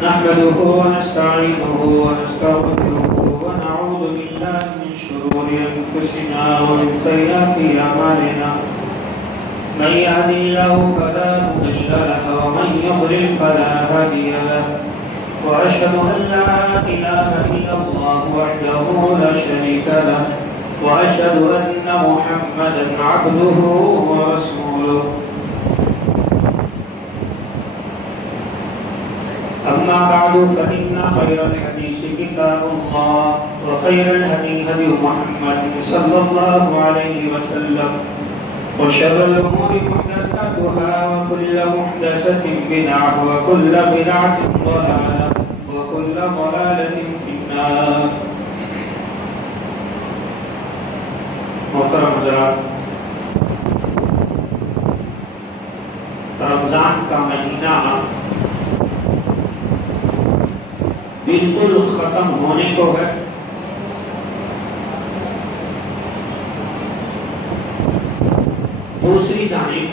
نحمده ونستعينه ونستغفره ونعوذ بالله من شرور أنفسنا ومن سيئات أعمالنا من يهده الله فلا مضل له ومن يضلل فلا هادي له وأشهد أن لا إله إلا الله وحده لا شريك له وأشهد أن محمدا عبده ورسوله أما بعد فإن خير الحديث كتاب الله وخير الهدي هدي محمد صلى الله عليه وسلم وشر الأمور محدثاتها وكل محدثة بدعة وكل بدعة ضلالة وكل ضلالة في النار. محترم حضرات، رمضان کا مہینہ بالکل ختم ہونے کو ہے. دوسری جانب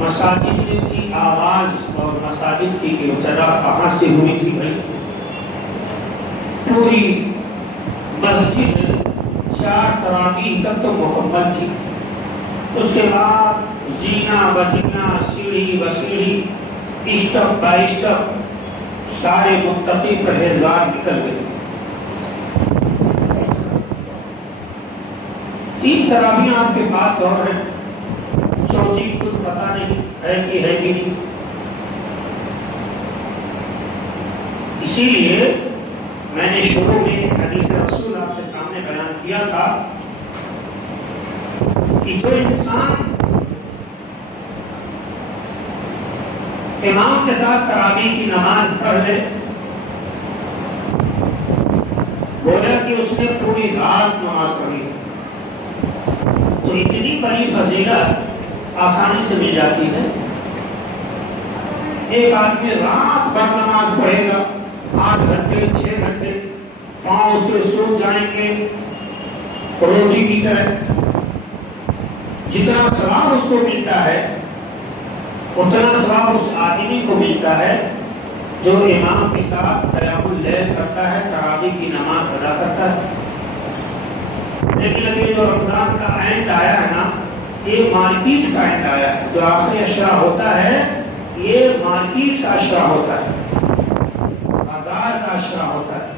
مساجد کی آواز اور مساجد کی ابتدا کہاں سے ہوئی تھی بھائی؟ پوری مسجد 4 تراویح تک تو مکمل تھی. اس کے بعد زینہ بزینہ سیڑھی بسیڑھی اسٹپ بائی اسٹپ سارے متقی پرہیزگار نکل گئے. 3 تراویح آپ کے پاس اور ہیں، چوتھی کچھ پتا نہیں ہے کہ ہے کہ نہیں. اسی لیے میں نے شروع میں حدیث رسول آپ کے سامنے بیان کیا تھا کہ جو انسان امام کے ساتھ تراویح کی نماز پڑھ لے، گویا کہ اس نے پوری رات نماز پڑھی. تو اتنی بڑی فضیلت آسانی سے مل جاتی ہے. ایک آدمی رات بھر نماز پڑھے گا، 8 گھنٹے 6 گھنٹے، پاؤں اس کے سوکھ جائیں گے روٹی کی طرح. جتنا ثواب اس کو ملتا ہے اتنا ثواب اس آدمی کو ملتا ہے جو امام کے ساتھ قیام اللیل کرتا ہے، تراویح کی نماز ادا کرتا ہے. لیکن ابھی جو رمضان کا اینڈ آیا ہے نا، یہ مارکیٹ کا اینڈ آیا ہے. جو آخری اشرا ہوتا ہے یہ مارکیٹ کا اشرا ہوتا ہے، بازار کا اشرا ہوتا ہے.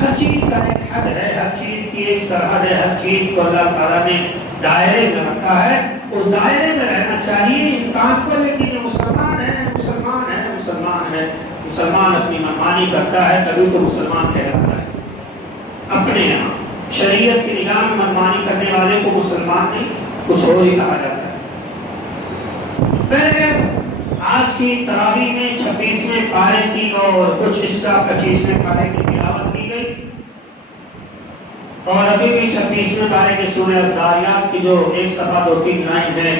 ہر چیز کا ایک حد ہے، ہر چیز کی ایک سرحد ہے، ہر چیز کو اللہ تعالیٰ نے دائرے میں رکھا ہے. اس دائرے میں رہنا چاہیے انسان کو. لیکن جو مسلمان ہے مسلمان اپنی منمانی کرتا ہے تبھی تو مسلمان کہلاتا ہے. اپنے یہاں شریعت کی نگاہ میں منمانی کرنے والے کو مسلمان نہیں، کچھ اور ہی کہا جاتا ہے. پہلے آج کی تراویح میں 26ویں پارے کی اور کچھ حصہ 25ویں پارے کی تلاوت کی گئی، اور ابھی بھی 26ویں پارے کی سورہ الذاریات کی جو 1 صفحہ 2-3 لائن ہے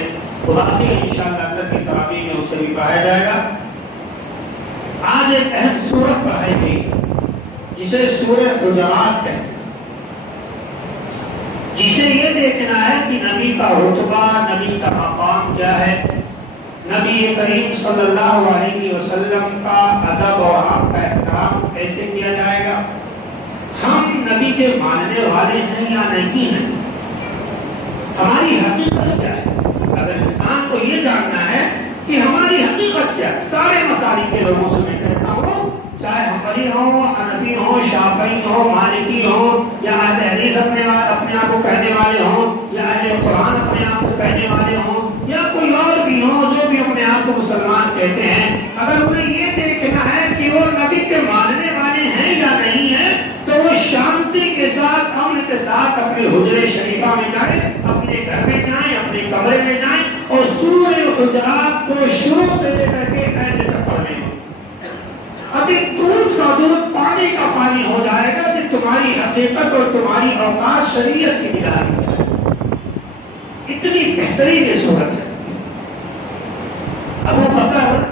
وہ باقی انشاءاللہ کل کی تراویح میں اسے بھی پڑھایا جائے گا. آج ایک اہم سورت پڑھائی گئی جسے سورہ حجرات کہتے ہیں، جسے یہ دیکھنا ہے کہ نبی کا رتبہ، نبی کا مقام کیا ہے، نبی کریم صلی اللہ علیہ وسلم کا ادب اور آپ کا احترام کیسے کیا جائے گا. ہم نبی کے ماننے والے ہیں یا نہیں ہیں، ہماری حقیقت کیا ہے. اگر انسان کو یہ جاننا ہے کہ ہماری حقیقت کیا ہے، سارے مسالک کے لوگوں سے میں کہتا ہوں، چاہے حنبلی ہوں، حنفی ہوں، شافعی ہوں، مالکی ہوں، یا اہل حدیث اپنے آپ کو کہنے والے ہوں، یا اہل قرآن اپنے آپ کو کہنے والے ہوں، یا کوئی اور بھی ہوں جو بھی اپنے آپ کو مسلمان کہتے ہیں، اگر انہیں یہ دیکھنا ہے کہ وہ نبی کے ماننے والے ہیں یا نہیں ہیں تو وہ شانتی کے ساتھ، امن کے ساتھ اپنے حجرے شریفہ میں جائیں، اپنے گھر میں جائیں، اپنے کمرے میں جائیں اور سورہ حجرات کو شروع سے لے کر کے اینڈ تک پڑھیں. ابھی دودھ کا دودھ پانی کا پانی ہو جائے گا کہ تمہاری حقیقت اور تمہاری اوقات شریعت کی نگاہ میں ہے. اتنی بہترین یہ صورت ہے. ابو بکر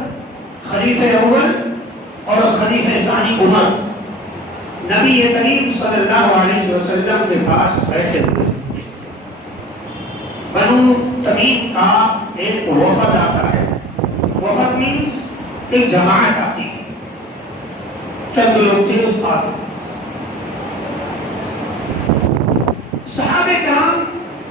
خلیفہ اول اور خلیفہ ثانی عمر نبی کریم صلی اللہ علیہ وسلم کے پاس بیٹھے ہوئے. بنو تمیم کا ایک وفد آتا ہے. وفد مینس ایک جماعت آتی ہے, چند لوگ تھے اس بات. صحابہ کرام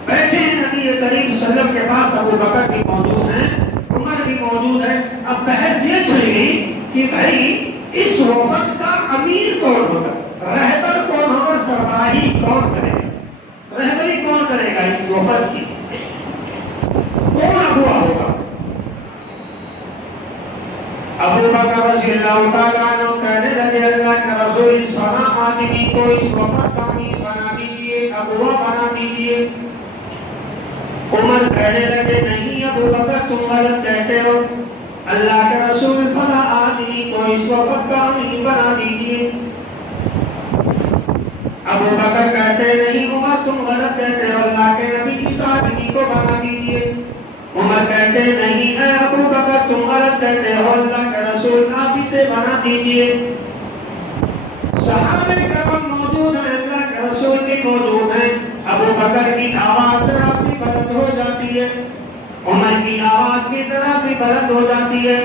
بیٹھے ہیں نبی کریم صلی اللہ علیہ وسلم کے پاس, ابو بکر بھی موجود ہیں, عمر بھی موجود ہے. اب بحث یہ چل گئی کہ بھائی اس وفد کا امیر کون ہوگا, رہبر کون ہوگا, سربراہی کون کرے گا, رہبری کون کرے گا اس وفد کی, کون اگوا ہوگا. ابو بکر رضی اللہ تعالیٰ عنہ کہنے لگے اللہ کے رسول اس فلاں آدمی کو اس وفد کا امیر بنا دیجیے, اگوا بنا دیجیے. عمر کہنے لگے نہیں ابو بکر تم غلط کہتے ہو, اللہ کے رسول فلاں آدمی کو اس وفد کا امیر بنا دیجیے. ابو بکر کہتے نہیں عمر تم غلط کہتے ہو, اللہ کے نبی اس آدمی کو بنا دیجیے. عمر کہتے نہیں اے ابو بکر تم غلط کہتے ہو, اللہ کے رسول آپ اسے بنا دیجیے. صحابہ کرام موجود ہیں, اللہ کے رسول بھی موجود ہیں. ابو بکر کی آواز ذرا سی بلند ہو جاتی ہے, عمر کی آواز بھی ذرا سی بلند ہو جاتی ہے.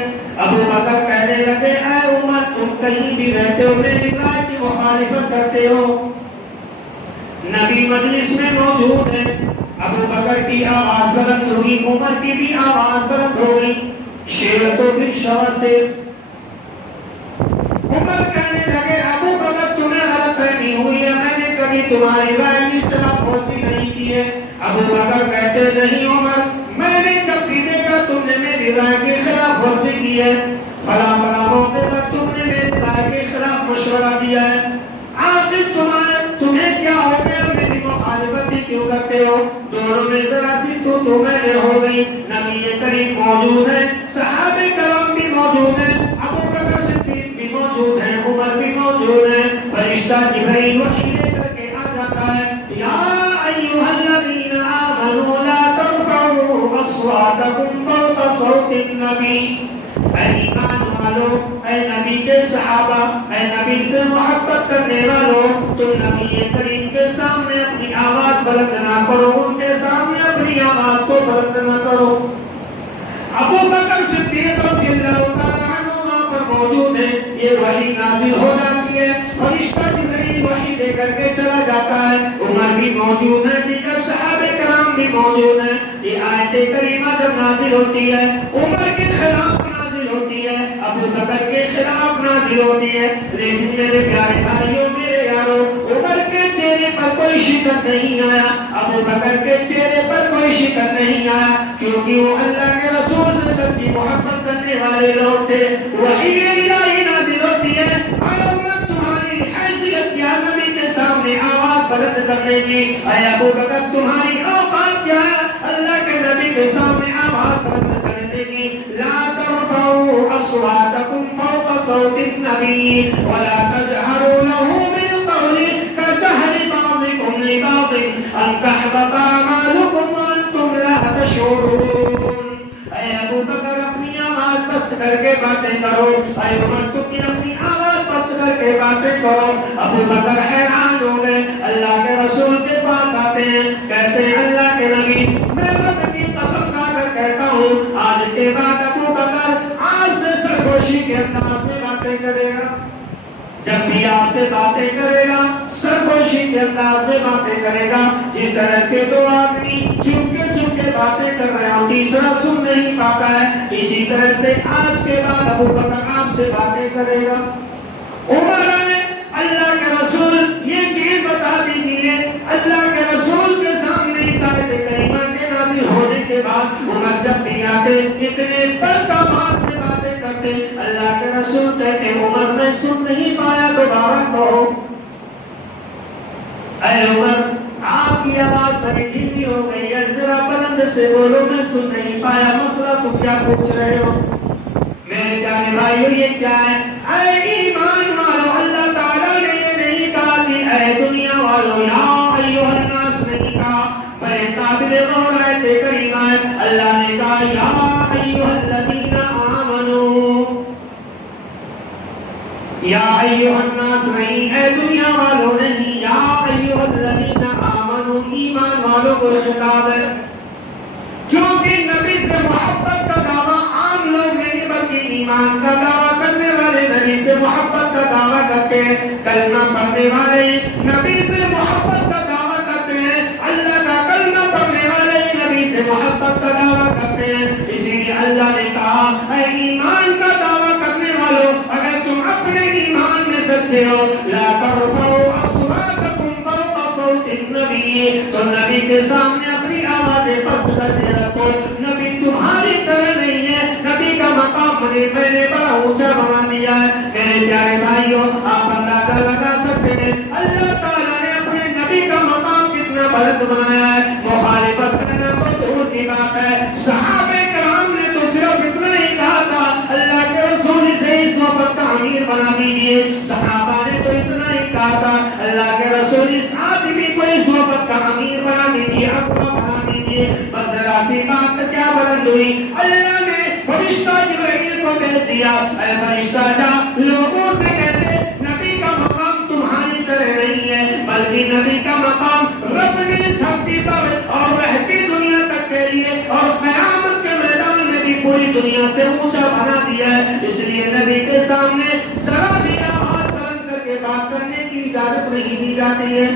ابو بکر کہنے لگے اے عمر تم کہیں بھی رہتے ہو میری رائے کی مخالفت کرتے ہو, نبی مجلس میں موجود ہے. ابو بکر کی آواز بلند ہوئی, عمر کی بھی آواز بلند ہو گئی. شیر تو پھر شوہ سے. عمر کہنے لگے ابو بکر تمہیں غلط فہمی ہوئی ہے, میں نے کبھی تمہاری رائے کی خلاف ورزی نہیں کی ہے. ابو بکر کہتے نہیں عمر میں نے جب بھی دیکھا تم نے میری رائے کی خلاف ورزی کی ہے, فلاں فلاں موقع پر تم نے میری رائے کے خلاف مشورہ دیا ہے, آخر تمہیں کیا ہو گیا, میری مخالفت ہی کیوں کرتے ہو. دونوں میں ذرا سی تو میں نے ہو گئی. نبی کریم موجود ہے, صحابہ کرام بھی موجود ہیں, ابو بکر صدیق بھی موجود ہیں, عمر بھی موجود ہیں. فرشتہ جبرائیل وحی لے کر کے آ جاتا ہے, یا ایھا الذین آمنوا لا ترفعوا اصواتکم فوق صوت النبی. اے ایمان والو, اے نبی کے صحابہ, اے نبی سے محبت کرنے والوں, تم نبی کریم کے سامنے اپنی آواز بلند نہ کرو, ان کے سامنے اپنی آواز کو بلند نہ کرو. ابو بکر صدیق رضی اللہ تعالیٰ عنہ وہاں پر موجود ہیں. یہ وحی نازل ہو جاتی ہے, فرشتہ جبرائیل وحی دے کر کے چلا جاتا ہے. عمر بھی موجود ہے, دیگر صحابہ کرام بھی موجود ہیں. یہ آیت کریمہ جب نازل ہوتی ہے عمر کے خلاف ہوتی ہے, ابو بکر کے خلاف نازل ہوتی ہے. لیکن میرے پیارے بھائیوں, میرے یاروں, عمر کے چہرے پر کوئی شکر نہیں آیا, ابو بکر کے چہرے پر کوئی شکر نہیں آیا, کیونکہ وہ اللہ کے رسول سے سچی محبت کرنے والے لوگ تھے. وحی الہی نازل ہوتی ہے, عمر تمہاری حیثیت کیا نبی کے سامنے آواز بلند کرنے کی, اے ابو بکر تمہاری اوقات کیا ہے اللہ کے نبی کے سامنے آواز بلند کرنے کی. لا ترفعوا اصواتکم فوق صوت النبی ولا تجهروا له بالقول كجهر بعضكم لبعض ان تحبط اعمالكم وانتم لا تشعرون. اے ابو بکر اپنی آواز پست کر کے باتیں کرو, اے عمر تم اپنی آواز پست کر کے باتیں کرو. ابو بکر حیران ہو گئے, اللہ کے رسول کے پاس آتے ہیں, کہتے ہیں اللہ کے نبی میں رب کی قسم کھا کر کہتا ہوں آج کے بعد ابو بکر آج سے سرگوشی کے انداز میں باتیں کرے گا. جب بھی آپ سے باتیں کرے گا سرگوشی کے انداز میں باتیں کرے گا. جس طرح سے دو آدمی چپ کے باتیں کر رہے ہیں, تیسرا سن نہیں پاتا ہے, اسی طرح سے آج کے بعد ابو بکر آپ سے باتیں کرے گا. عمر آئے, اللہ کے رسول یہ چیز بتا دیجیے. اللہ کے رسول کے سامنے اس آیت کریمہ کے نازل ہونے کے بعد عمر جب بھی آتے اتنے پست آواز میں باتیں کرتے, اللہ کے رسول کہتے عمر میں سن نہیں پایا, دوبارہ کہو. اے عمر آپ کی آواز بڑی دھیمی ہو گئی ہے, ذرا بلند سے بولو, میں سن نہیں پایا, مسئلہ تم کیا پوچھ رہے ہو. میرے پیارے بھائیو یہ کیا ہے, اے ایمان والو, اللہ تعالیٰ نے یہ نہیں کہا کہ اے دنیا والو یا ایھا الناس نہیں کہا, بڑے قابل غور آیت کریمہ ہے. اللہ نے کہا یا ایھا الذین آمنوا, یا ایھا الناس نہیں, اے دنیا والو نہیں, یا ایھا الذین آمنوا ایمان والوں کو خطاب ہے, کیونکہ نبی سے ایمان کا دعویٰ کرنے والے نبی سے محبت کا دعویٰ کرتے ہیں، کلمہ پڑھنے والے نبی سے محبت کا دعویٰ کرتے ہیں، اللہ کا کلمہ پڑھنے والے نبی سے محبت کا دعویٰ کرتے ہیں۔ اسی لیے اللہ نے کہا اے ایمان کا دعویٰ کرنے والوں، اگر تم اپنے ایمان میں سچے ہو، لا ترفعوا اصواتکم فوق صوت النبی، تو نبی کے سامنے اپنی آوازیں پست کرنے رکھو۔ نبی تمہاری طرح نہیں ہے، نبی کا مقام میں نے بڑا اونچا بنا دیا ہے۔ میرے پیارے بھائیوں، آپ اندازہ لگا سکتے ہیں اللہ تعالیٰ نے اپنے نبی کا مقام کتنا بلند بنایا ہے۔ مخالفت کرنا تو دور کی بات ہے، صحابہ کرام نے تو صرف اتنا ہی کہا تھا اللہ کے رسول سے اس وقت کا امیر بنا دیجیے۔ صحابہ نے تو اتنا ہی کہا تھا اللہ کے رسول اس آدمی کو اس وقت کا امیر بنا دیجیے، اقوام بنا دیجیے۔ بس ذرا سی بات کیا بلند ہوئی، اللہ نے فرشتہ جبرائیل کو بھیج دیا، اے فرشتہ جا لوگوں سے کہتے نبی کا مقام تمہاری طرح نہیں ہے، بلکہ نبی کا مقام رب نے دھرتی پر اور رہتی دنیا تک کے لیے اور قیامت کے میدان میں بھی پوری دنیا سے اونچا بنا دیا ہے۔ اس لیے نبی کے سامنے ذرا بھی آواز بلند کر کے بات کرنے کی اجازت نہیں دی جاتی ہے۔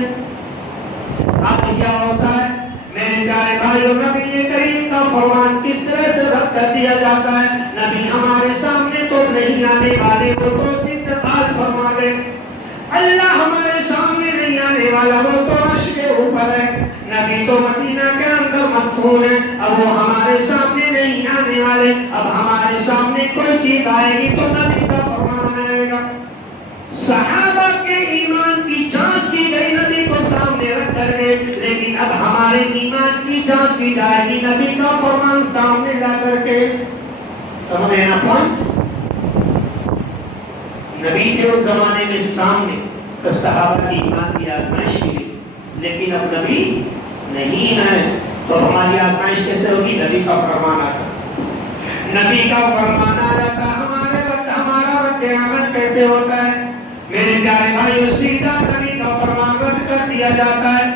آج کیا ہوتا ہے میرے پیارے بھائیوں، نبی کریم کا فرمان کس طرح سے رد کر دیا جاتا ہے۔ نبی ہمارے سامنے تو نہیں آنے والے، وہ تو انتقال فرما گئے۔ اللہ ہمارے سامنے نہیں آنے والا، وہ تو عرش کے اوپر ہے۔ نبی تو مدینہ کے اندر مدفون ہے، اب وہ ہمارے سامنے نہیں آنے والے۔ اب ہمارے سامنے کوئی چیز آئے گی تو نبی کا فرمان آئے گا۔ صحابہ کے ایمان کی جانچ کی گئی نبی کو سامنے رکھ کر کے، لیکن اب ہمارے ایمان کی جانچ کی جائے گی نبی کا فرمان سامنے لا کر کے۔ سمجھ رہے نا پوائنٹ؟ نبی کے اس زمانے میں سامنے تب صحابہ کی ایمان کی آزمائش کی، لیکن اب نبی نہیں ہے تو ہماری آزمائش کیسے ہوگی؟ نبی کا فرمان آتا، نبی کا فرمان آ جاتا، ہمارے وقت ہمارا رد عمل کیسے ہوتا ہے؟ میرے پیارے بھائیو، سیدھا نبی کا فرمان رد کر دیا جاتا ہے۔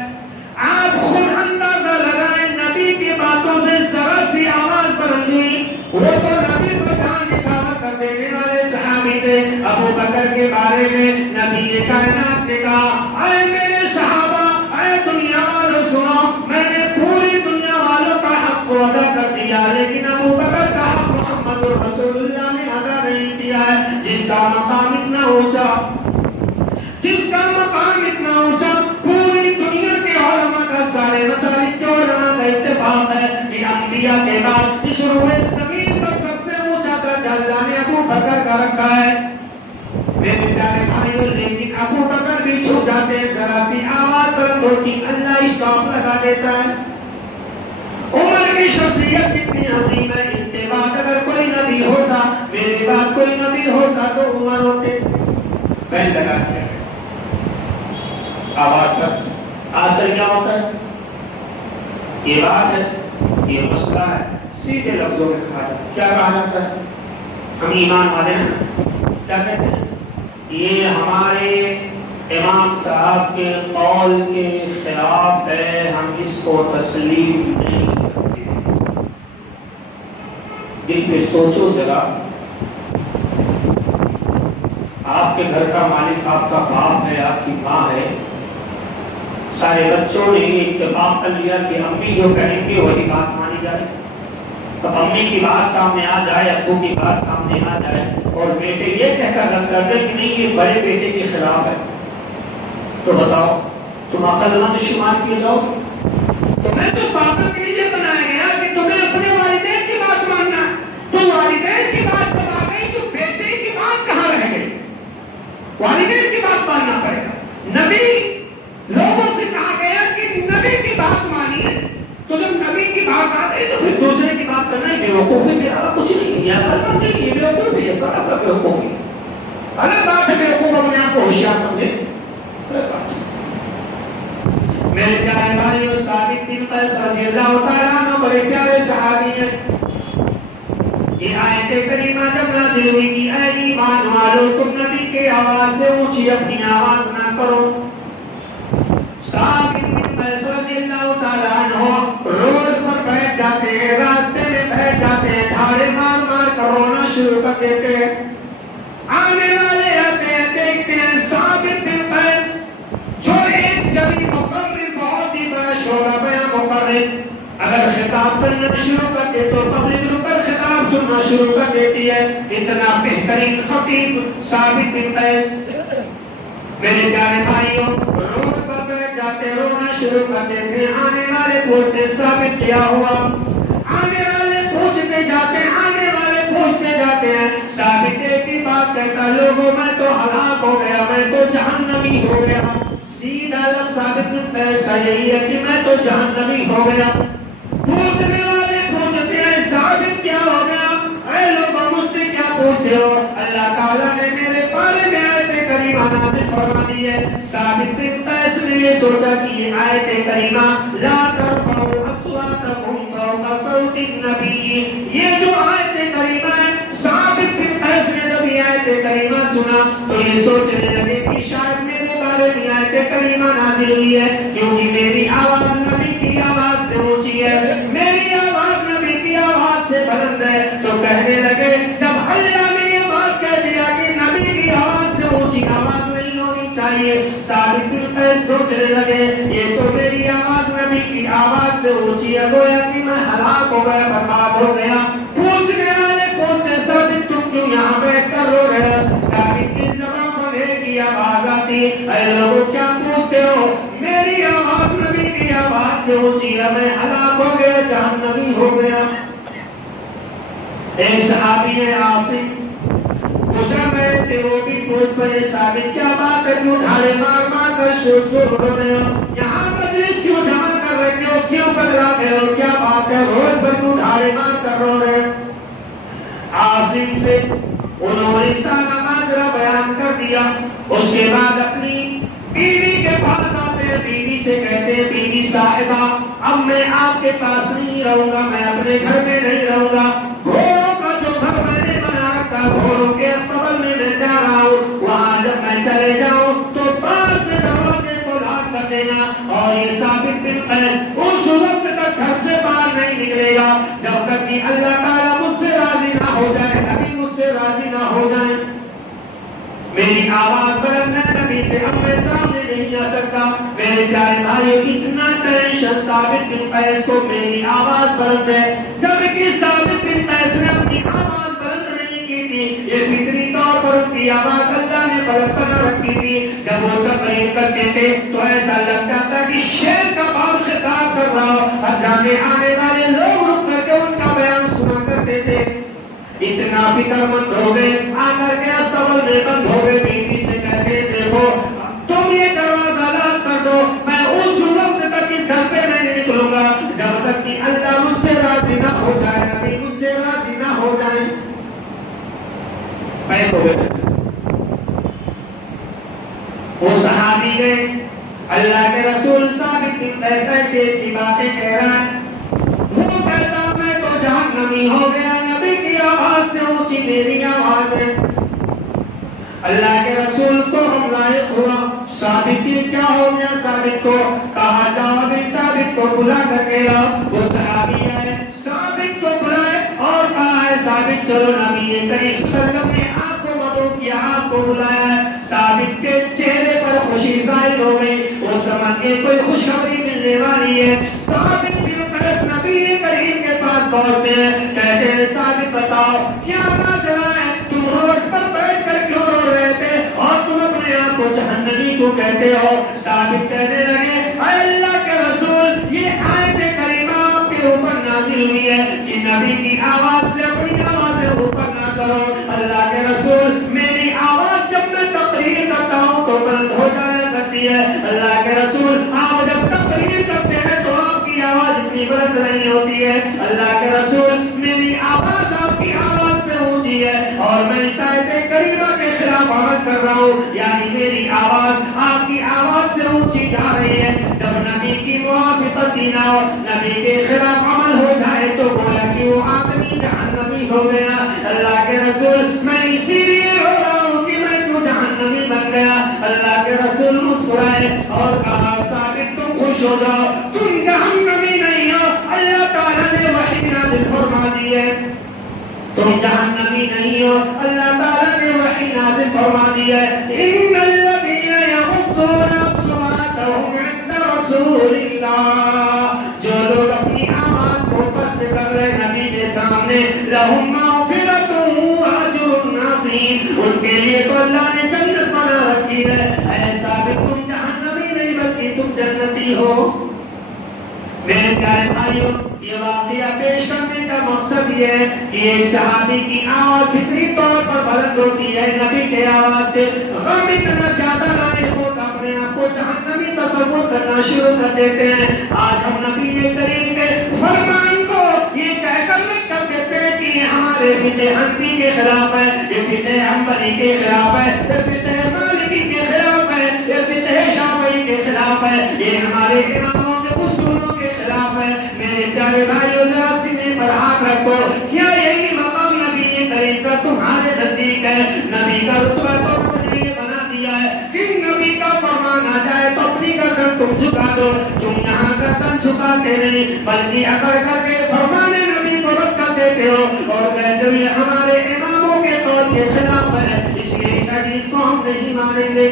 آپ خود اندازہ لگائیں، نبی کی باتوں سے ذرا سی آواز بلند ہوئی، وہ تو نبی پر جان نثار کر دینے والے صحابی تھے۔ ابو بکر کے بارے میں نبی کائنات نے کہا اے میرے صحابہ، اے دنیا والوں سنو، میں نے پوری دنیا والوں کا حق کو ادا کر دیا، لیکن ابو بکر کا حق محمد رسول اللہ نے ادا نہیں کیا ہے۔ جس کا مقام اتنا اونچا، جس کا مقام اتنا اونچا، پوری دنیا کے علماء کا، سارے مسالک کے علماء کا اتفاق ہے کہ انبیاء کے بعد اس روئے زمین پر سب سے اونچا درجہ اللہ نے ابو بکر کا رکھا ہے۔ میرے پیارے بھائیوں، لیکن ابو بکر بھی چھو جاتے ہیں، ذرا سی آواز بلند ہوتی اللہ اسٹاپ لگا دیتا ہے۔ عمر کی شخصیت کتنی عظیم ہے، ان کے بعد اگر کوئی نبی ہوتا، میرے بعد کوئی نبی ہوتا تو عمر ہوتے، پہن لگا دیا آواز بس۔ آج کل کیا ہوتا ہے؟ یہ بات ہے، یہ مسئلہ ہے، سیدھے لفظوں میں کہا جاتا ہے۔ کیا کہا جاتا ہے؟ ہم ایمان والے ہیں، کیا کہتے ہیں؟ یہ ہمارے امام صاحب کے قول کے خلاف ہے، ہم اس کو تسلیم نہیں کرتے۔ دل پہ سوچو ذرا، آپ کے گھر کا مالک آپ کا باپ ہے، آپ کی ماں ہے، سارے بچوں نے اتفاق کر لیا کہ امی جو کہیں گے وہی بات مانی جائے، تو امی کی بات سامنے آ جائے، ابو کی بات سامنے آ جائے اور بیٹے یہ کہہ کر رد کر دے کہ نہیں یہ بڑے بیٹے کے خلاف ہے، تو بتاؤ تم عقل مند شمار کیے جاؤ؟ تمہیں تو پابند کے لیے بنایا گیا کہ تمہیں اپنے والدین کی بات ماننا، تو والدین کی بات سب آ گئی تو بیٹے کی بات کہاں رہ گئی؟ والدین کی بات ماننا پڑے گا۔ نبی لوگوں سے کہا گیا کہ نبی کی بات مانیے، تو جب نبی کی بات آتی تو پھر دوسرے کی بات کرنا ہے بیوقوفی کے علاوہ کچھ نہیں ہے، عقل مند نہیں ہے، بیوقوفی ہے، سارا بیوقوفی۔ الگ بات ہے بیوقوف اپنے آپ کو ہوشیار سمجھے، میرے پیارے بھائیو، ثابت بن قیس رضی اللہ تعالیٰ عنہ بڑے پیارے صحابی ہیں۔ یہ آیت کریمہ جب نازل ہوئی کہ اے ایمان والو، تم نبی کے آواز سے اونچی اپنی آواز نہ کرو۔ ثابت بن قیس رضی اللہ تعالیٰ عنہ روڈ پر بیٹھ جاتے ہیں، راستے میں بیٹھ جاتے ہیں، دھاڑے مار مار کر رونا شروع کر دیتے ہیں. آنے والے آتے ہیں, دیکھتے ہیں ثابت بن قیس جو ایک جبھی مقرر بہت ہی بڑا شعبہ بیان مقرر, اگر خطاب کرنا شروع کر دے تو پبلک رک کر خطاب سننا شروع کر دیتی ہے. اتنا بہترین خطیب ثابت بن قیس. میرے پیارے بھائیوں, روڈ پر بیٹھ جاتے, رونا شروع کر دیتے. آنے والے پوچھتے ثابت کیا ہوا, آنے والے پوچھتے جاتے, آنے والے پوچھتے جاتے ہیں. ثابت ایک ہی بات کہتا, لوگوں میں تو ہلاک ہو گیا, میں تو جہنمی ہو گیا. سیدھا لفظ ثابت بن قیس کا یہی ہے کہ میں تو جہنمی ہو گیا. پوچھنے والے پوچھتے ہیں ثابت کیا ہو گیا, اے لوگوں مجھ سے کیا پوچھتے ہو؟ اللہ تعالیٰ نے میرے بارے میں آیت کریمہ نازل فرما دی ہے. ثابت بن قیس نے یہ سوچا کہ یہ آیت کریمہ لا ترفعوا اصواتکم فوق صوت النبی, یہ جو آیت کریمہ ہے, ثابت بن قیس نے جب یہ آیت کریمہ سنا تو یہ سوچنے لگے کہ شاید میرے بارے میں آیت کریمہ نازل ہوئی ہے کیونکہ میری آواز نبی کی آواز سے اونچی ہے, میری آواز نبی کی آواز سے بلند ہے. تو کہنے لگے جب اللہ نے یہ بات کہہ دیا کہ نبی کی آواز سے اونچی آواز نہیں ہونی چاہیے, ثابت بن قیس سوچنے لگے یہ تو میری آواز نبی کی آواز سے اونچی ہے, گویا کہ میں ہلاک ہو گیا, برباد ہو گیا. پوچھنے والے پوچھتے ثابت تم کیوں یہاں بیٹھ کر رو رہے ہو؟ ثابت کی زبان پر ایک ہی آواز آتی, اے لوگوں کیا پوچھتے ہو, میری آواز نبی کی آواز سے اونچی ہے, میں ہلاک ہو گیا, جہنمی ہو گیا. ایک صحابی ہے عاصم, گزر رہے تھے, وہ بھی پوچھ پڑے ثابت کیا بات ہے, کیوں ڈھارے مار مار کر شور شور ہو رہے ہو, یہاں مجلس کیوں جمع کر رہے ہو, کیوں بدلا گئے ہو, کیا بات ہے, روز پر کیوں ڈھارے مار کر رو رہے ہو؟ عاصم سے انہوں نے سارا ماجرا بیان کر دیا. اس کے بعد اپنی بیوی کے پاس آتے ہیں, بیوی سے کہتے ہیں بیوی صاحبہ اب میں آپ کے پاس نہیں رہوں گا, میں اپنے گھر میں نہیں رہوں گا, گھوڑوں کا جو گھر میں نے بنا رکھا, گھوڑوں کے استبل میں میں جا رہا ہوں, وہاں جب میں چلے جاؤں تو باہر سے دروازے کو لاک کر دینا, اور یہ ثابت بن قیس اس وقت تک گھر سے باہر نہیں نکلے گا جب تک کہ اللہ تعالیٰ مجھ سے راضی نہ ہو جائے, نبی مجھ سے راضی نہ ہو جائے. میری آواز بلند ہے, نبی سے اب میں سامنے نہیں آ سکتا. میرے پیارے بھائی اتنا ٹینشن ثابت بن قیس کو, میری آواز بلند ہے, جبکہ ثابت بن قیس نے اپنی آواز بلند نہیں کی تھی, یہ فطری طور پر ان کی آواز اللہ نے بلند کر رکھی تھی. جب وہ تقریر کرتے تھے تو ایسا لگتا تھا کہ شیر کا باب خطاب کر رہا ہو, اور جانے آنے والے لوگ رک کر کے ان کا بیان سنا کرتے تھے. اتنا فکر مند ہو گئے, آ کر کے استبل میں بند ہو گئے. بیوی سے کہتے ہیں دیکھو تم یہ دروازہ لاک کر دو, میں اس وقت تک اس گھر پہ نہیں نکلوں گا جب تک کہ اللہ مجھ سے راضی نہ ہو جائے, نبی مجھ سے راضی نہ ہو جائے. بیٹھ ہو گئے. وہ صحابی گئے, اللہ کے رسول ثابت بن قیس ایسی ایسی باتیں کہہ رہا ہے, وہ کہتا میں تو جہنمی ہو گیا, نبی کی آواز سے اونچی میری آواز ہے. اللہ کے رسول کو ہم لائق ہوا, ثابت کی کیا ہو گیا, ثابت کو کہا جاؤ ابھی ثابت کو بلا کر کے لاؤ. وہ صحابی ہے, ثابت کو بلائے اور کہا ہے ثابت چلو, نبی کریم صلی اللہ علیہ وسلم نے آپ کو مدعو کیا, آپ کو بلایا ہے. ثابت کے چہرے پر خوشی ظاہر ہو گئی, وہ سمجھ کے کوئی خوشخبری ملنے والی ہے. ثابت بن قیس نبی کریم کے پاس پہنچتے ہیں, کہتے ہیں ثابت بتاؤ کیا ماجرا ہے, تم روڈ پر بیٹھ کر کیوں رو رہے تھے اور تم اپنے آپ کو جہنمی کو کہتے ہو؟ ثابت کہنے لگے اے اللہ کے رسول, یہ آیت کریمہ آپ کے اوپر نازل ہوئی ہے کہ نبی کی آواز سے اپنی آواز سے اوپر نہ کرو. اللہ کے رسول میری آواز جب میں تقریر کرتا ہوں تو بلند ہو جایا کرتی ہے. اللہ کے رسول آپ جب تقریر کرتے ہیں تو آپ کی آواز اتنی بلند نہیں ہوتی ہے. اللہ کے رسول میری آواز آپ کی آواز سے اونچی ہے اور میں اس آیت کریمہ کے خلاف عمل کر رہا ہوں, یعنی میری آواز آپ کی آواز سے اونچی جا رہی ہے. جب نبی کی موافقت نہ ہو, نبی کے خلاف عمل ہو جائے تو گویا کہ وہ آدمی جہنمی ہو گیا. اللہ کے رسول میں اسی لیے رو رہا ہوں کہ میں کیوں جہنمی بن گیا. اللہ کے رسول مسکرائے اور کہا ثابت تم خوش ہو جاؤ, تم جہنمی نہیں ہو, اللہ تعالیٰ نے وحی نازل فرما دی ہے. تم جہنمی نہیں ہو. اللہ تعالیٰ نے وحی نازل فرما دی ہے ان الذین یغضون اصواتهم عند رسول اللہ. جو لوگ اپنی آواز کو پست کر رہے نبی کے سامنے لہم مغفرۃ واجر عظیم, ان کے لیے تو اللہ نے جنت بنا رکھی ہے. ایسا بھی تم جہنمی نہیں بلکہ تم جنتی ہو. میرے پیارے بھائیوں, یہ واقعہ پیش کرنے کا مقصد یہ ہے کہ ایک صحابی کی آواز فطری طور پر بلند ہوتی ہے نبی کے آواز سے. غم اتنا زیادہ لانے کو اپنے آپ کو جہنمی تصور کرنا شروع کر دیتے ہیں. آج ہم نبی کریم کے فرمان کو یہ کہہ کر لکھ کر دیتے ہیں کہ یہ ہمارے فقہ حنفی کے خلاف ہے, یہ فقہ حنبلی کے خلاف ہے, یہ فقہ مالکی کے خلاف ہے, یہ فقہ شافعی کے خلاف ہے, یہ ہمارے اماموں کے اصولوں کے خلاف ہے. میرے پیارے بھائیوں, ذرا سینے پر ہاتھ رکھو. کیا یہی مقام نبی کریم کا تمہارے نزدیک ہے؟ نبی کا رتبہ تو تم نے بنا دیا ہے کہ نبی کا فرمان آ جائے تو اپنی گردن تم جھکا دو. تم یہاں گردن جھکاتے نہیں بلکہ اکڑ کر کے فرمان نبی کو رد کر دیتے ہو اور کہتے ہو یہ ہمارے اماموں کے قول کے خلاف ہے, اس لیے اس حدیث کو ہم نہیں مانیں گے.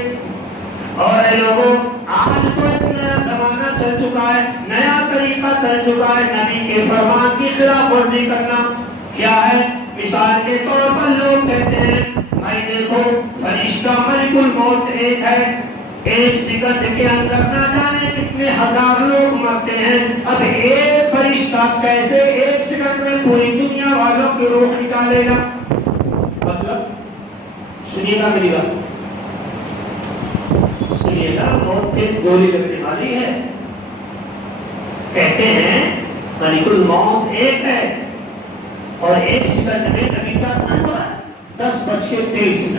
اور اے لوگوں, آج تو ایک نیا زمانہ چل چکا ہے, نیا طریقہ چل چکا ہے نبی کے فرمان کی خلاف ورزی کرنا. کیا ہے؟ مثال کے طور پر لوگ کہتے ہیں بھائی دیکھو فرشتہ ملک الموت ایک ہے, ایک سیکنڈ کے اندر نہ جانے کتنے ہزار لوگ مرتے ہیں. اب ایک فرشتہ کیسے ایک سیکنڈ میں پوری دنیا والوں کی روح نکالے گا؟ مطلب سنیے گا میری بات, سنیے گا, بہت تیز گولی لگنے والی ہے. کہتے ہیں ملک الموت ایک ہے اور ایک سیکنڈ میں نبی کا ٹائم ہے 10:23.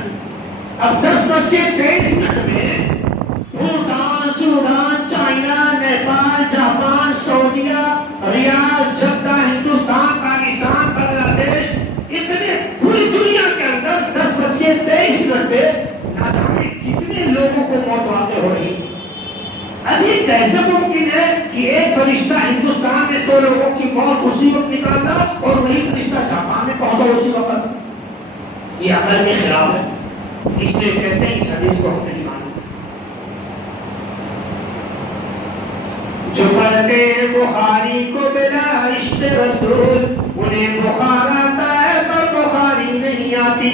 اب 10:23 میں Bhutan, Sudan, China, Nepal, Japan, سعودیہ, Riyadh, Jeddah, Hindustan, Pakistan, Bangladesh, اتنے پوری دنیا کے اندر 10:23 پہ نہ جانے کتنے لوگوں کو موت واقع ہو رہی. اب یہ کیسے ممکن ہے کہ ایک فرشتہ ہندوستان میں 100 لوگوں کی موت اسی وقت نکالتا اور وہی فرشتہ جاپان میں پہنچا اسی وقت؟ یہ عقل کے خلاف ہے. اس لیے کہتے ہیں اس حدیث کو ہم نہیں مانیں. جو پڑھتے ہیں بخاری کو بلا عشق رسول انہیں بخار آتا ہے پر بخاری نہیں آتی.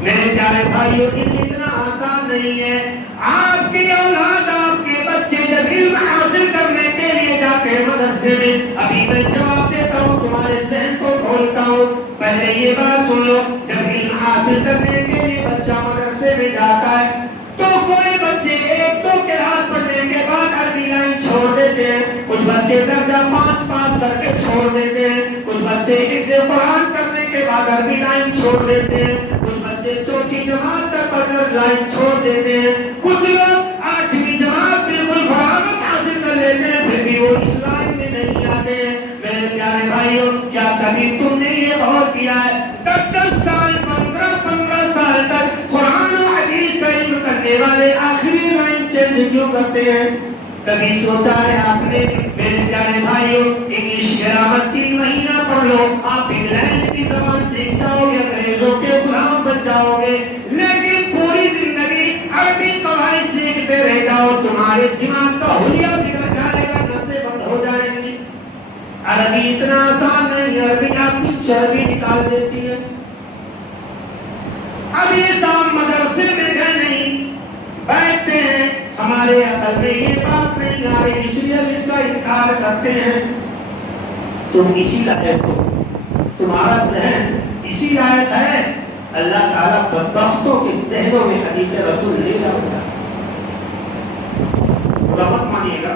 میرے پیارے بھائیوں, اتنا آسان نہیں ہے. آپ کی اولاد, آپ کے بچے جب علم حاصل کرنے کے لیے جاتے ہیں مدرسے میں, ابھی میں جواب دیتا ہوں, تمہارے ذہن کو کھولتا ہوں, پہلے یہ بات سن لو. جب علم حاصل کرنے کے لیے بچہ مدرسے میں جاتا ہے تو کوئی بچے 1-2 کلاس پڑھنے کے بعد عربی لائن چھوڑ دیتے ہیں, کچھ بچے درجہ 5 پاس کر کے چھوڑ دیتے ہیں, کچھ بچے حفظ قرآن کرنے کے بعد عربی لائن چھوڑ دیتے ہیں, کچھ بچے چوتھی جماعت تک پڑھ کر لائن چھوڑ دیتے ہیں, کچھ لوگ 8ویں جماعت بالکل فراغت حاصل کر لیتے ہیں پھر بھی وہ اس لائن میں نہیں آتے ہیں. میرے پیارے بھائیوں, کیا کبھی تم نے یہ غور کیا ہے 10 سال 15 سال تک قرآن و حدیث کا علم کرنے والے آخری لائن چینج کیوں کرتے ہیں؟ کبھی سوچا ہے آپ نے؟ میرے پیارے بھائیوں, انگلش گرامر 3 مہینہ پڑھ لو, آپ انگلینڈ کی زبان سیکھ جاؤ گے, انگریزوں کے غلام بن جاؤ گے, لیکن پوری زندگی عربی قواعد سیکھتے رہ جاؤ, تمہارے دماغ کا حلیہ بگڑ جائے گا, نسیں بند ہو جائیں گی. عربی اتنا آسان نہیں, عربی آپ کی چربی نکال دیتی ہے. اب یہ سب مدرسے میں گئے نہیں, بیٹھتے ہیں, ہمارے عقل میں یہ بات نہیں آ رہی, اس لیے ہم اس کا انکار کرتے ہیں. تم اسی لائق ہو, تمہارا ذہن اسی لائق ہے. اللہ تعالیٰ بدبختوں کے ذہنوں میں حدیث رسول نہیں ڈالتا. مت مانیے گا,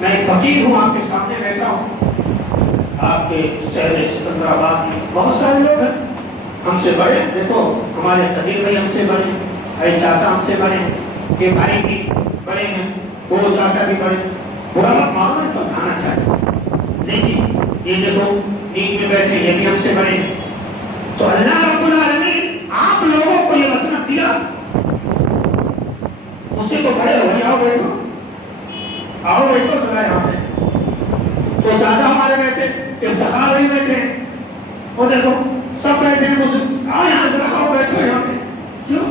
میں ایک فقیر ہوں, آپ کے سامنے بیٹھا ہوں. آپ کے شہر سکندرآباد میں بہت سارے لوگ ہیں ہم سے بڑے. دیکھو ہمارے قدیر بھائی ہم سے بڑے, ارے چاچا ہم سے بڑے, کہ بھائی بھی بڑے ہیں, وہ چاچا بھی بڑے. برا مت مانو, میں سمجھانا چاہتا, لیکن یہ دیکھو نیند میں بیٹھے, یہ بھی ہم سے بڑے ہیں. تو اللہ رب العالمین آپ لوگوں کو یہ مسئلہ دیا, اس سے تو بڑے ہو, آؤ بیٹھو, آؤ بیٹھو ذرا یہاں پہ. تو چاچا ہمارے بیٹھے, افتخار بھی بیٹھے, وہ دیکھو سب بیٹھے ہیں مسلم، آ یہاں سے رکھو، بیٹھو یہاں پہ. کیوں؟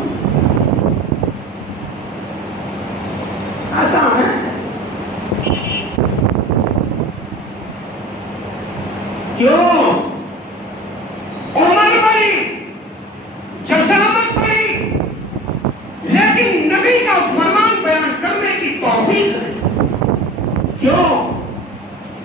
آسان ہے. کیوں؟ عمر بڑی، جسامت بڑی، لیکن نبی کا فرمان بیان کرنے کی توفیق نہیں. کیوں؟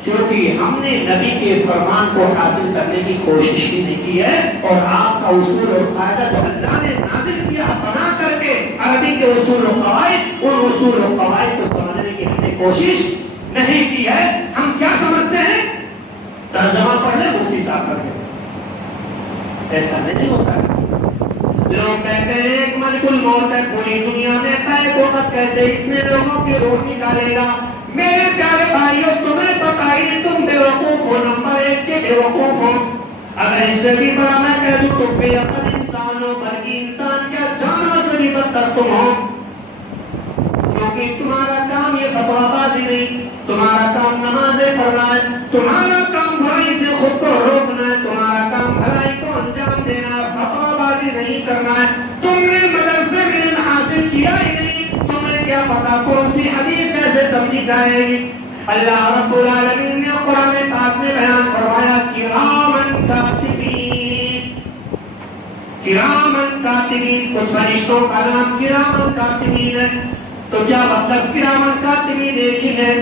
کیونکہ ہم نے نبی کے فرمان کو حاصل کرنے کی کوشش بھی نہیں کی ہے، اور آپ کا اصول اور قاعدہ جو اللہ نے نازل کیا بنا کر کے عربی کے اصول و قواعد، ان اصول و قواعد کو سمجھنے کی ہم نے کوشش نہیں کی ہے. ہم کیا سمجھتے ہیں؟ ترجمہ پڑھ لیں مفتی صاحب کر کے. ایسا نہیں ہوتا ہے. لوگ کہتے ہیں ایک ملک الموت ہے، پوری دنیا میں بیک وقت کیسے اتنے لوگوں کی روح نکالے گا. میرے پیارے بھائیوں، تمہیں پتہ ہی تم بے وقوف ہو، نمبر 1 کے بے وقوف ہو. اگر اس سے بھی بڑا میں کہہ دوں تو بے عقل انسان ہو، برگی انسان، کیا جانور سے بھی بدتر تم ہو. کیونکہ تمہارا کام یہ فتویٰ بازی نہیں، تمہارا کام نمازیں پڑھنا ہے، تمہارا کام برائی سے خود کو روکنا ہے، تمہارا کام بھلائی کو انجام دینا ہے، فتویٰ بازی نہیں کرنا ہے. تم نے مدرسے میں علم حاصل کیا ہی نہیں، تمہیں کیا پتا کون سی حدیث کیسے سمجھی جائے گی. اللہ رب العالمین نے قرآن پاک میں بیان فرمایا کرامن کاتبین. کرامن کاتبین، کچھ فرشتوں کا نام کرامن کاتبین ہے. تو کیا مطلب کرامن کاتبین ایک ہی ہے؟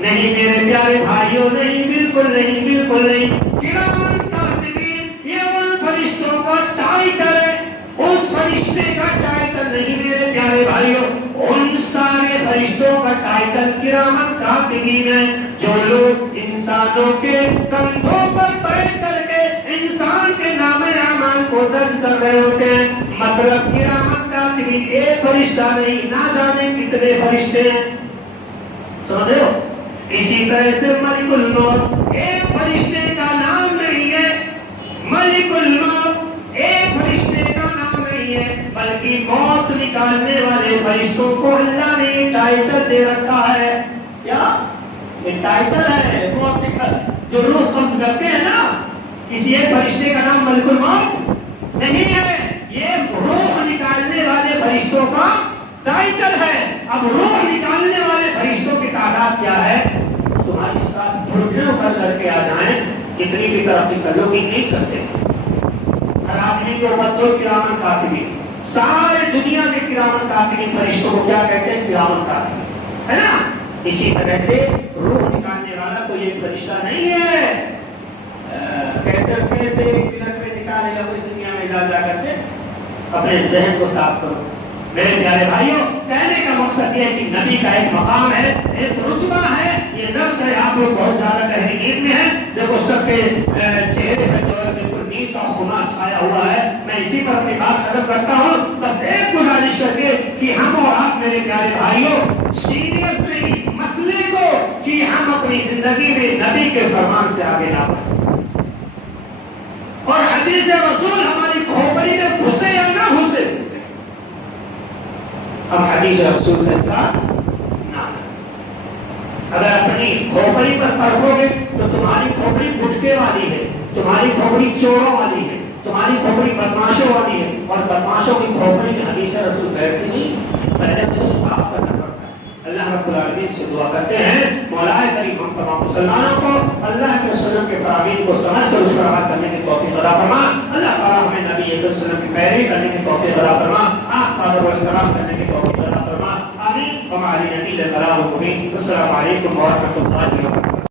نہیں میرے پیارے بھائیوں، نہیں، بالکل نہیں، بالکل نہیں. کرامن کاتبین یہ ان فرشتوں کا ٹائٹل ہے، اس فرشتے کا ٹائٹل نہیں میرے پیارے بھائیوں. ان سارے فرشتوں کا ٹائٹل کرامن کاتبین ہے جو لوگ انسانوں کے کندھوں پر بیٹھ کر کے انسان کے نام اعمال کو درج کر رہے ہوتے ہیں. مطلب کرامن کاتبین ایک فرشتہ نہیں، نہ جانے کتنے فرشتے ہیں. سمجھ رہے ہو؟ اسی طرح سے ملک الموت ایک فرشتے کا نام نہیں ہے. ملک الموت ایک فرشتے کا نام نہیں ہے، بلکہ موت نکالنے والے فرشتوں کو اللہ نے ٹائٹل دے رکھا ہے. کیا؟ یہ ٹائٹل ہے. موت جو روح قبض کرتے ہیں نا، کسی ایک فرشتے کا نام ملک الموت نہیں ہے، یہ روح نکالنے والے فرشتوں کا ٹائٹل ہے. اب روح نکالنے والے فرشتوں کی تعداد کیا ہے؟ تمہاری ساتھ بھڑکے اٹھا کر کے آ جائیں، کتنی بھی ترقی کر لو، گن نہیں سکتے. ہر آدمی کے اوپر دو کرامن کاتبین، سارے دنیا میں کرامن کاتبین فرشتوں کو کیا کہتے ہیں؟ کرامن کاتبین، ہے نا. اسی طرح سے روح نکالنے والا کوئی ایک فرشتہ نہیں ہے. کہتے ہیں سے ایک منٹ میں نکالے گا کوئی دنیا میں جا کر کے. اپنے ذہن کو صاف کرو میرے پیارے بھائیوں. کہنے کا مقصد یہ ہے کہ نبی کا ایک مقام ہے، ایک رتبہ ہے. یہ نفس ہے، آپ لوگ بہت زیادہ گہری نیند میں ہیں. دیکھو سب کے چہرے پر جو ہے بالکل نیند کا خما چھایا ہوا ہے. میں اسی پر اپنی بات ختم کرتا ہوں. بس ایک گزارش کر کے کہ ہم اور آپ میرے پیارے بھائیوں سیریس میں اس مسئلے کو کہ ہم اپنی زندگی میں نبی کے فرمان سے آگے نہ بڑھیں، اور حدیث رسول ہماری کھوپڑی میں گھسے یا نہ گھسے، ہم حدیث رسول کا انکار نہ کریں. اگر اپنی کھوپڑی پر پرکھو گے تو تمہاری کھوپڑی گٹکے والی ہے، تمہاری کھوپڑی چوروں والی ہے، تمہاری کھوپڑی بدماشوں والی ہے. اور بدماشوں کی کھوپڑی میں حدیث رسول بیٹھتی نہیں، پہلے سے صاف کرنا پڑتا ہے. اللہ رب العالمین سے دعا کرتے ہیں مولا کریم ہم تمام مسلمانوں کو اللہ کے وسلم کے فرامین کو سمجھ کر اس پر عمل کرنے کی توفیق عطا فرما. اللہ تعالیٰ ہمیں نبی صلی اللہ علیہ وسلم کی پیروی کرنے کی توفیق عطا فرما، آپ کا ادب و احترام کرنے کی توفیق عطا فرما. آمین. وما علینا الا البلاغ المبین. السلام علیکم ورحمۃ اللہ وبرکاتہ.